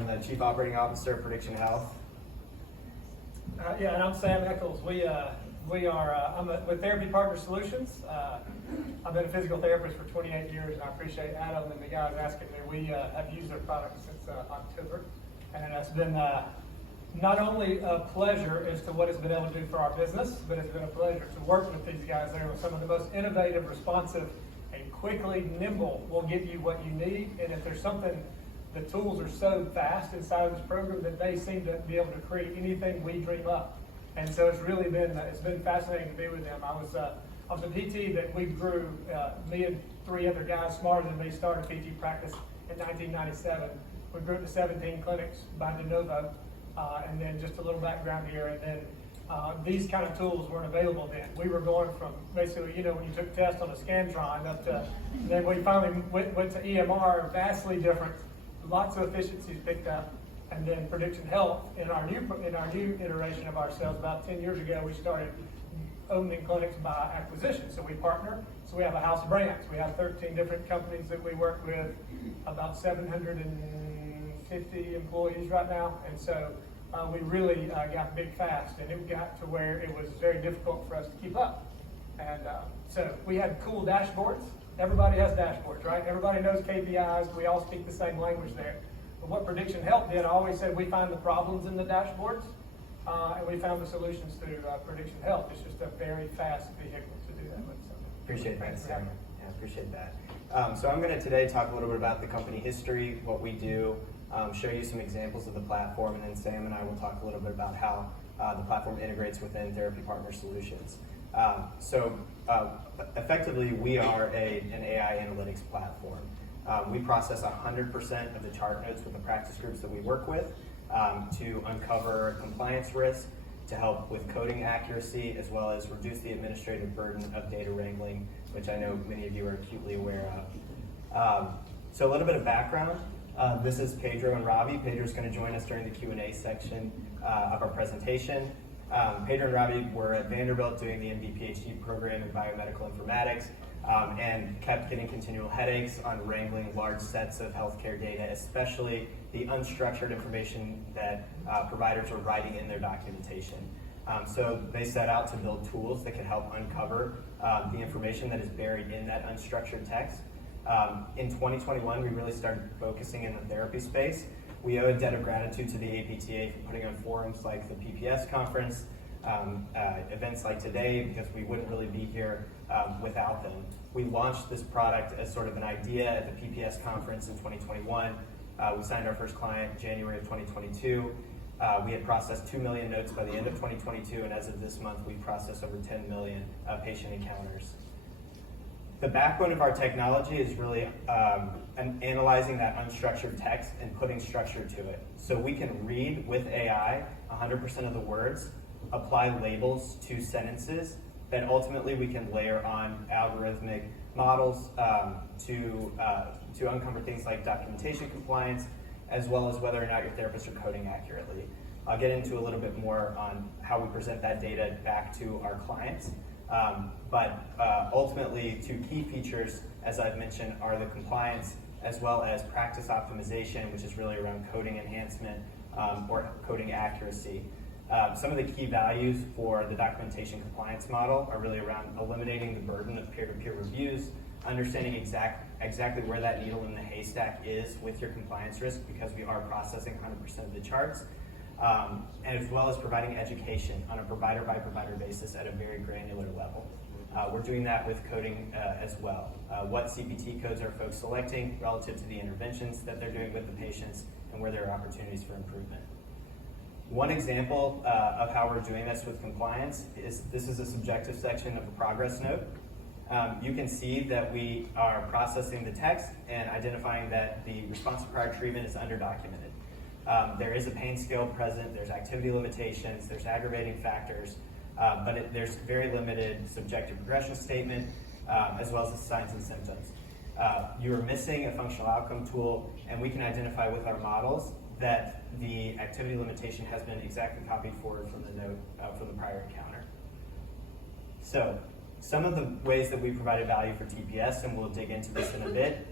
I'm the Chief Operating Officer of PredictionHealth. Yeah, and I'm Sam Echols. I'm with Therapy Partner Solutions. I've been a physical therapist for 28 years, and I appreciate Adam and the guys asking me. We have used their product since October, and it's been not only a pleasure as to what it's been able to do for our business, but it's been a pleasure to work with these guys. They're some of the most innovative, responsive, and quickly nimble will give you what you need. And if there's something, the tools are so fast inside of this program that they seem to be able to create anything we dream up. And so it's really been fascinating to be with them. I was a PT that we grew. Me and three other guys smarter than me started PT practice in 1997. We grew it to 17 clinics by de novo. And then just a little background here, and then these kind of tools weren't available then. We were going from basically, when you took tests on a Scantron up to, then we finally went to EMR, vastly different, lots of efficiencies picked up, and then PredictionHealth in our new iteration of ourselves about 10 years ago, we started opening clinics by acquisition. So we partner, so we have a house of brands. We have 13 different companies that we work with, about 750 employees right now, and so we really got big fast, and it got to where it was very difficult for us to keep up. And so we had cool dashboards. Everybody has dashboards, right? Everybody knows KPIs. We all speak the same language there. But what PredictionHealth did, I always said we find the problems in the dashboards, and we found the solutions through PredictionHealth. It's just a very fast vehicle to do that with. So appreciate that, Sam. Yeah, appreciate that. So I'm going to today talk a little bit about the company history, what we do, show you some examples of the platform, and then Sam and I will talk a little bit about how the platform integrates within Therapy Partner Solutions. Effectively, we are an AI analytics platform. We process 100% of the chart notes with the practice groups that we work with to uncover compliance risk, to help with coding accuracy, as well as reduce the administrative burden of data wrangling, which I know many of you are acutely aware of. So a little bit of background. This is Pedro and Ravi. Pedro's going to join us during the Q&A section of our presentation. Pedro and Ravi were at Vanderbilt doing the MD-PhD program in biomedical informatics and kept getting continual headaches on wrangling large sets of healthcare data, especially the unstructured information that providers are writing in their documentation. So they set out to build tools that could help uncover the information that is buried in that unstructured text. In 2021, we really started focusing in the therapy space. We owe a debt of gratitude to the APTA for putting on forums like the PPS conference, events like today, because we wouldn't really be here without them. We launched this product as sort of an idea at the PPS conference in 2021. We signed our first client January of 2022. We had processed 2 million notes by the end of 2022, and as of this month, we've processed over 10 million patient encounters. The backbone of our technology is really analyzing that unstructured text and putting structure to it. So we can read with AI 100% of the words, apply labels to sentences, then ultimately we can layer on algorithmic models to uncover things like documentation compliance, as well as whether or not your therapists are coding accurately. I'll get into a little bit more on how we present that data back to our clients. But ultimately, two key features, as I've mentioned, are the compliance as well as practice optimization, which is really around coding enhancement or coding accuracy. Some of the key values for the documentation compliance model are really around eliminating the burden of peer-to-peer reviews, understanding exactly where that needle in the haystack is with your compliance risk, because we are processing 100% of the charts, and as well as providing education on a provider-by-provider basis at a very granular level. We're doing that with coding as well. What CPT codes are folks selecting relative to the interventions that they're doing with the patients, and where there are opportunities for improvement. One example of how we're doing this with compliance is this is a subjective section of a progress note. You can see that we are processing the text and identifying that the response to prior treatment is underdocumented. There is a pain scale present, there's activity limitations, there's aggravating factors, but there's very limited subjective progression statement, as well as the signs and symptoms. You are missing a functional outcome tool, and we can identify with our models that the activity limitation has been exactly copied forward from the note from the prior encounter. So, some of the ways that we provided value for TPS, and we'll dig into this in a bit,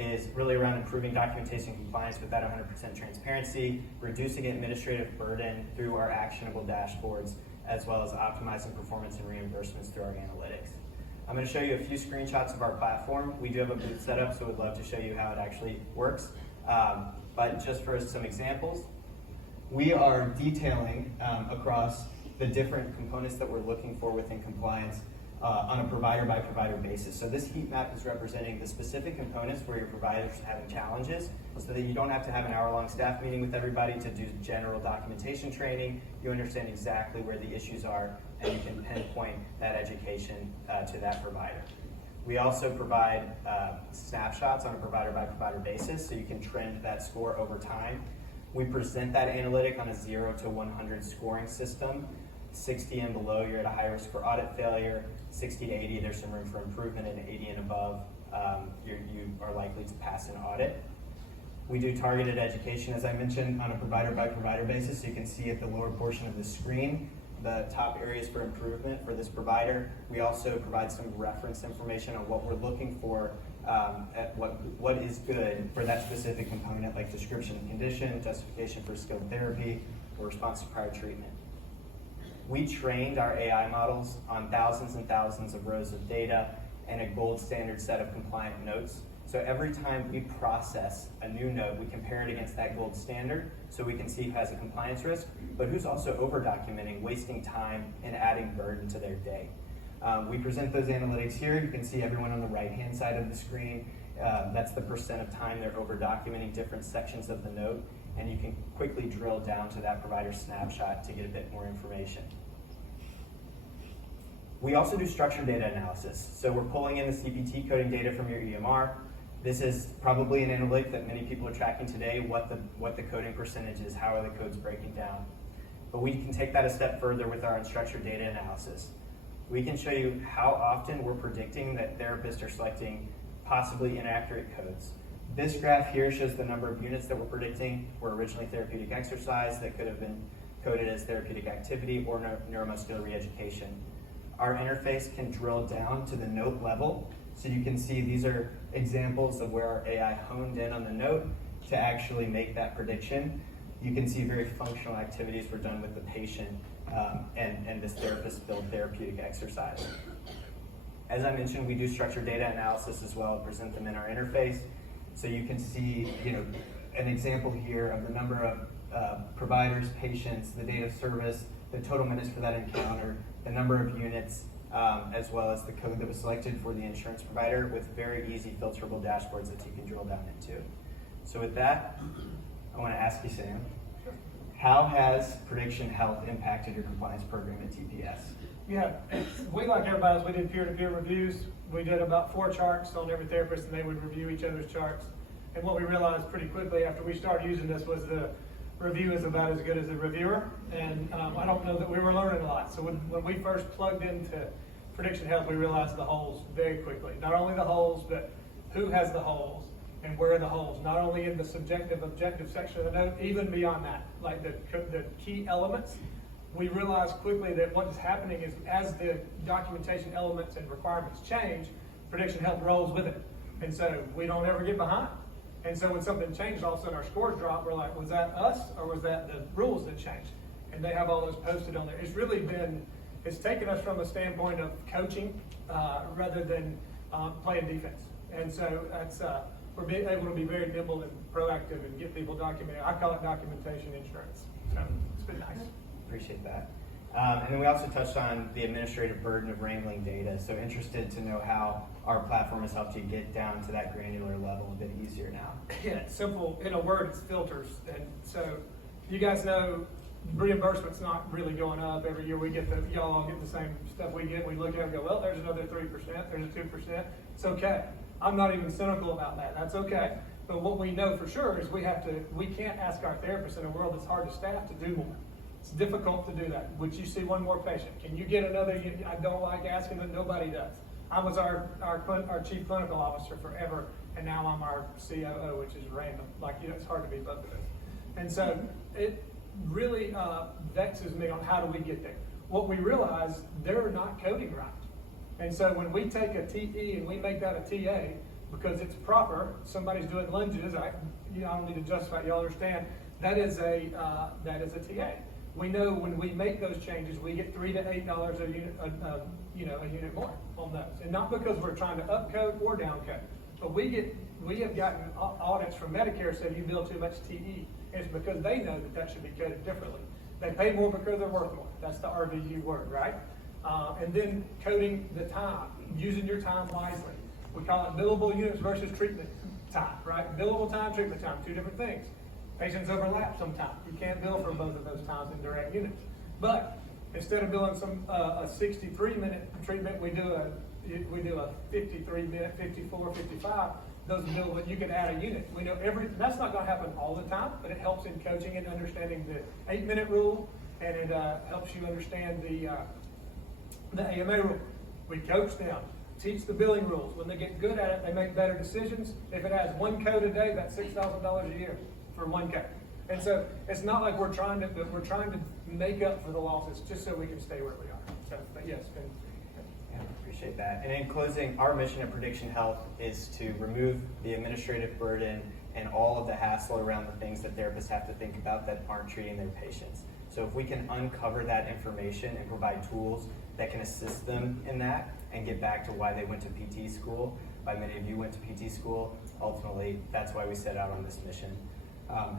is really around improving documentation compliance with that 100% transparency, reducing administrative burden through our actionable dashboards, as well as optimizing performance and reimbursements through our analytics. I'm going to show you a few screenshots of our platform. We do have a booth set up, so we'd love to show you how it actually works. But just for some examples, we are detailing across the different components that we're looking for within compliance on a provider-by-provider basis. So this heat map is representing the specific components where your providers are having challenges, so that you don't have to have an hour-long staff meeting with everybody to do general documentation training. You understand exactly where the issues are, and you can pinpoint that education to that provider. We also provide snapshots on a provider-by-provider basis, so you can trend that score over time. We present that analytic on a 0 to 100 scoring system. 60 and below, you're at a high risk for audit failure. 60 to 80, there's some room for improvement, and 80 and above, you are likely to pass an audit. We do targeted education, as I mentioned, on a provider-by-provider basis. So you can see at the lower portion of the screen the top areas for improvement for this provider. We also provide some reference information on what we're looking for, at what is good for that specific component, like description of condition, justification for skilled therapy, or response to prior treatment. We trained our AI models on thousands and thousands of rows of data and a gold standard set of compliant notes. So every time we process a new note, we compare it against that gold standard so we can see who has a compliance risk, but who's also over-documenting, wasting time, and adding burden to their day. We present those analytics here. You can see everyone on the right-hand side of the screen. That's the percent of time they're over-documenting different sections of the note, and you can quickly drill down to that provider snapshot to get a bit more information. We also do structured data analysis. So we're pulling in the CPT coding data from your EMR. This is probably an analytic that many people are tracking today, what the coding percentage is, how are the codes breaking down. But we can take that a step further with our unstructured data analysis. We can show you how often we're predicting that therapists are selecting possibly inaccurate codes. This graph here shows the number of units that we're predicting were originally therapeutic exercise that could have been coded as therapeutic activity or neuromuscular reeducation. Our interface can drill down to the note level, so you can see these are examples of where our AI honed in on the note to actually make that prediction. You can see very functional activities were done with the patient and this therapist built therapeutic exercise. As I mentioned, we do structured data analysis as well and present them in our interface. So you can see, an example here of the number of providers, patients, the date of service, the total minutes for that encounter, the number of units, as well as the code that was selected for the insurance provider with very easy filterable dashboards that you can drill down into. So with that, I want to ask you, Sam, how has PredictionHealth impacted your compliance program at TPS? Yeah, we, like everybody else, we did peer-to-peer reviews. We did about 4 charts on every therapist, and they would review each other's charts. And what we realized pretty quickly after we started using this was the review is about as good as the reviewer. And I don't know that we were learning a lot. So when we first plugged into PredictionHealth, we realized the holes very quickly. Not only the holes, but who has the holes and where are the holes. Not only in the subjective, objective section of the note, even beyond that, like the key elements. We realized quickly that what is happening is as the documentation elements and requirements change, PredictionHealth rolls with it. And so we don't ever get behind. And so when something changes, all of a sudden our scores drop. We're like, was that us or was that the rules that changed? And they have all those posted on there. It's really been, it's taken us from a standpoint of coaching rather than playing defense. And so that's, we're being able to be very nimble and proactive and get people documented. I call it documentation insurance. So it's been nice. Appreciate that. And then we also touched on the administrative burden of wrangling data. So interested to know how our platform has helped you get down to that granular level a bit easier now. Yeah, it's simple. In a word, it's filters. And so you guys know reimbursement's not really going up. Every year we get y'all all get the same stuff we get. We look at it and go, well, there's another 3%, there's a 2%. It's okay. I'm not even cynical about that. That's okay. But what we know for sure is we can't ask our therapists in a world that's hard to staff to do more. It's difficult to do that. Would you see one more patient? Can you get another? I don't like asking, but nobody does. I was our chief clinical officer forever, and now I'm our COO, which is random. Like, it's hard to be both of us. And so it really vexes me on how do we get there. What we realize, they're not coding right. And so when we take a TE and we make that a TA, because it's proper. Somebody's doing lunges. I don't need to justify. You understand that is a TA. We know when we make those changes, we get $3 to $8 a unit, a unit more on those, and not because we're trying to upcode or downcode, but we have gotten audits from Medicare said you bill too much TE. And it's because they know that should be coded differently. They pay more because they're worth more. That's the RVU word, right? And then coding the time, using your time wisely. We call it billable units versus treatment time, right? Billable time, treatment time, two different things. Patients overlap sometimes. You can't bill for both of those times in direct units. But instead of billing a 63-minute treatment, we do a 53-minute, 54, 55. Those billable, you can add a unit. We know that's not going to happen all the time, but it helps in coaching and understanding the 8-minute rule, and it helps you understand the AMA rule. We coach them, teach the billing rules. When they get good at it, they make better decisions. If it has one code a day, that's $6,000 a year for one code. And so it's not like we're trying to make up for the losses just so we can stay where we are. So, but yes. Appreciate that. And in closing, our mission at Prediction Health is to remove the administrative burden and all of the hassle around the things that therapists have to think about that aren't treating their patients. So if we can uncover that information and provide tools that can assist them in that and get back to why they went to PT school, why many of you went to PT school, ultimately that's why we set out on this mission.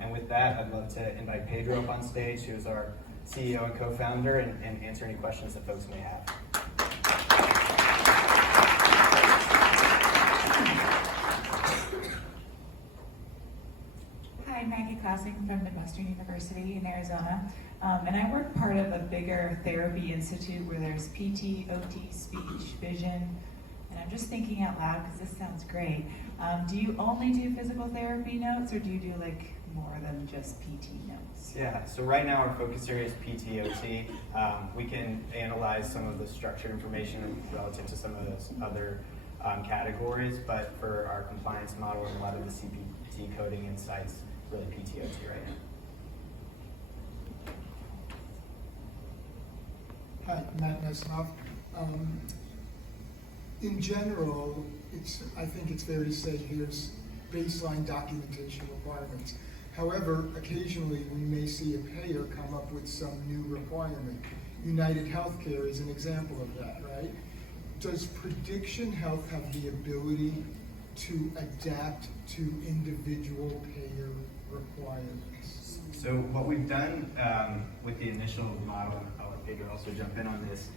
And with that, I'd love to invite Pedro up on stage, who's our CEO and co-founder, and answer any questions that folks may have. Hi, Maggie Clausing from Midwestern University in Arizona. And I work part of a bigger therapy institute where there's PT, OT, speech, vision. And I'm just thinking out loud because this sounds great. Do you only do physical therapy notes, or do you do like more than just PT notes? Yeah, so right now our focus area is PT, OT. We can analyze some of the structured information relative to some of those other categories, but for our compliance model and a lot of the CPT coding insights, really PT, OT right now. Hi, Matt Nesnoff. In general, I think it's fair to say here's baseline documentation requirements. However, occasionally we may see a payer come up with some new requirement. United Healthcare is an example of that, right? Does Prediction Health have the ability to adapt to individual payer requirements? So what we've done with the initial model, and I'll let Pedro also jump in on this,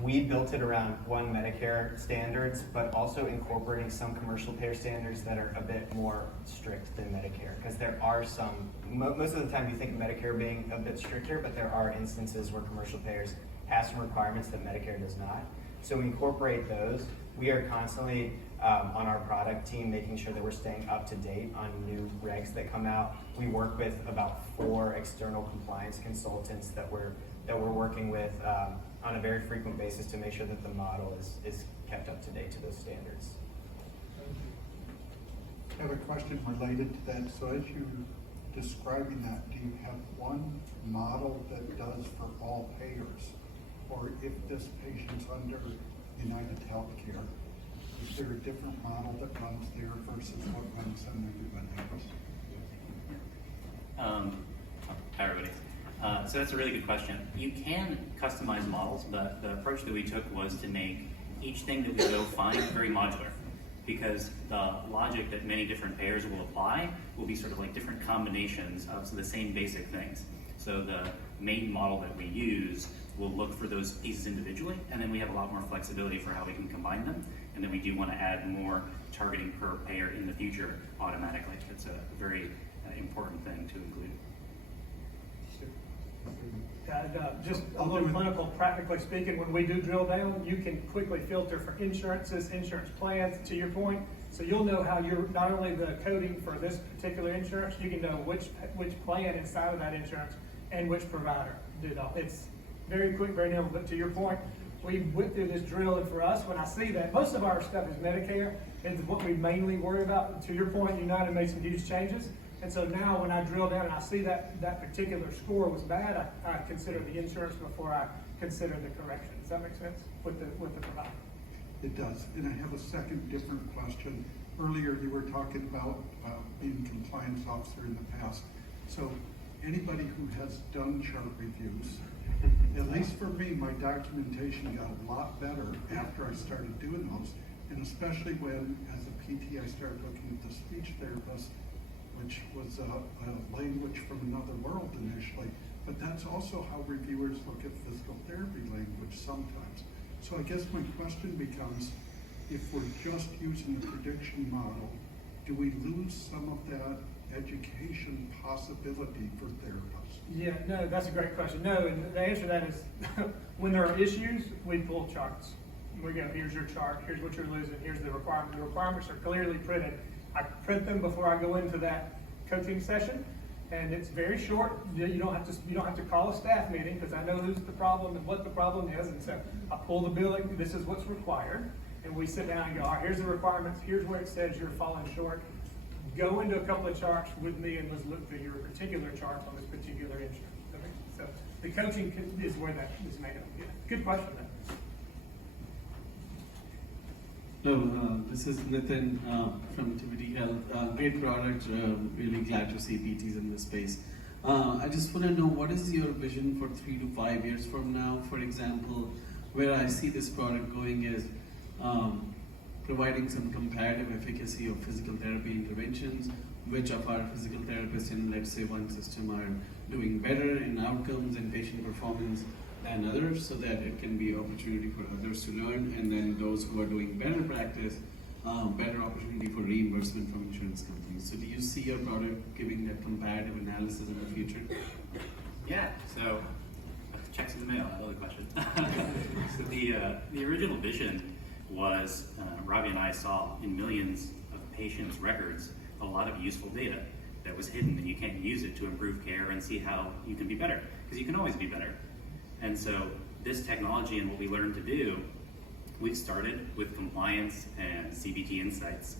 we built it around one, Medicare standards, but also incorporating some commercial payer standards that are a bit more strict than Medicare. Because there are some, most of the time you think of Medicare being a bit stricter, but there are instances where commercial payers have some requirements that Medicare does not. So we incorporate those. We are constantly on our product team making sure that we're staying up to date on new regs that come out. We work with about 4 external compliance consultants that we're working with on a very frequent basis to make sure that the model is kept up to date to those standards. I have a question related to that. So as you're describing that, do you have one model that does for all payers? Or if this patient's under United Healthcare, is there a different model that runs there versus what runs under everyone else? Hi everybody. So that's a really good question. You can customize models, but the approach that we took was to make each thing that we go find very modular, because the logic that many different payers will apply will be sort of like different combinations of the same basic things. So the main model that we use will look for those pieces individually, and then we have a lot more flexibility for how we can combine them. And then we do want to add more targeting per payer in the future automatically. It's a very important thing to include. Just a little clinical, practically speaking, when we do drill down, you can quickly filter for insurances, insurance plans, to your point. So you'll know how you're, not only the coding for this particular insurance, you can know which plan inside of that insurance and which provider did all. It's very quick, very nimble, but to your point, we went through this drill, and for us, when I see that, most of our stuff is Medicare, and what we mainly worry about. To your point, United made some huge changes. And so now when I drill down and I see that particular score was bad, I consider the insurance before I consider the correction. Does that make sense with the provider? It does. And I have a second different question. earlier you were talking about being a compliance officer in the past. So anybody who has done chart reviews, at least for me, my documentation got a lot better after I started doing those. And especially when, as a PT, I started looking at the speech therapist, which was a language from another world initially. But that's also how reviewers look at physical therapy language sometimes. So I guess my question becomes, if we're just using the prediction model, do we lose some of that education possibility for therapists? Yeah, no, that's a great question. No, and the answer to that is when there are issues, we pull charts. We go, here's your chart, here's what you're losing, here's the requirement. The requirements are clearly printed. I print them before I go into that coaching session, and it's very short. You don't have to call a staff meeting because I know who's the problem and what the problem is, and so I pull the billing. This is what's required, and we sit down and go, all right, here's the requirements. Here's where it says you're falling short. Go into a couple of charts with me and let's look through your particular charts on this particular instrument. Okay? So the coaching is where that is made up. Yeah. Good question, though. Hello, this is Nitin from PredictionHealth. Great product. Really glad to see PTs in this space. I just want to know, what is your vision for 3 to 5 years from now? For example, where I see this product going is providing some comparative efficacy of physical therapy interventions. Which of our physical therapists in, let's say, one system are doing better in outcomes and patient performance than others, so that it can be opportunity for others to learn, and then those who are doing better practice, better opportunity for reimbursement from insurance companies. So do you see your product giving that comparative analysis in the future? Yeah, so checks in the mail, another question. So the original vision was, Ravi and I saw in millions of patients' records a lot of useful data that was hidden, and you can't use it to improve care and see how you can be better, because you can always be better. And so this technology and what we learned to do, we started with compliance and CBT insights,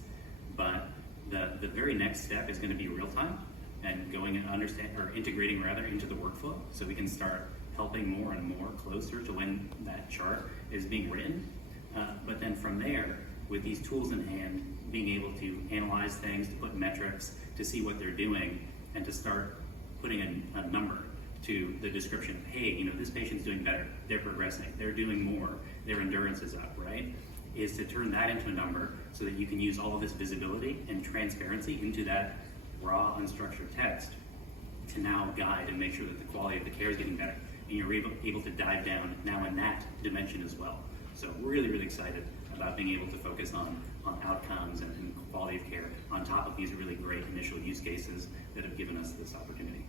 but the very next step is going to be real time and going and integrating rather into the workflow, so we can start helping more and more closer to when that chart is being written. But then from there, with these tools in hand, being able to analyze things, to put metrics, to see what they're doing, and to start putting a number to the description. Hey, this patient's doing better, they're progressing, they're doing more, their endurance is up, right? Is to turn that into a number so that you can use all of this visibility and transparency into that raw, unstructured text to now guide and make sure that the quality of the care is getting better. And you're able to dive down now in that dimension as well. So we're really, really excited about being able to focus on outcomes and quality of care on top of these really great initial use cases that have given us this opportunity.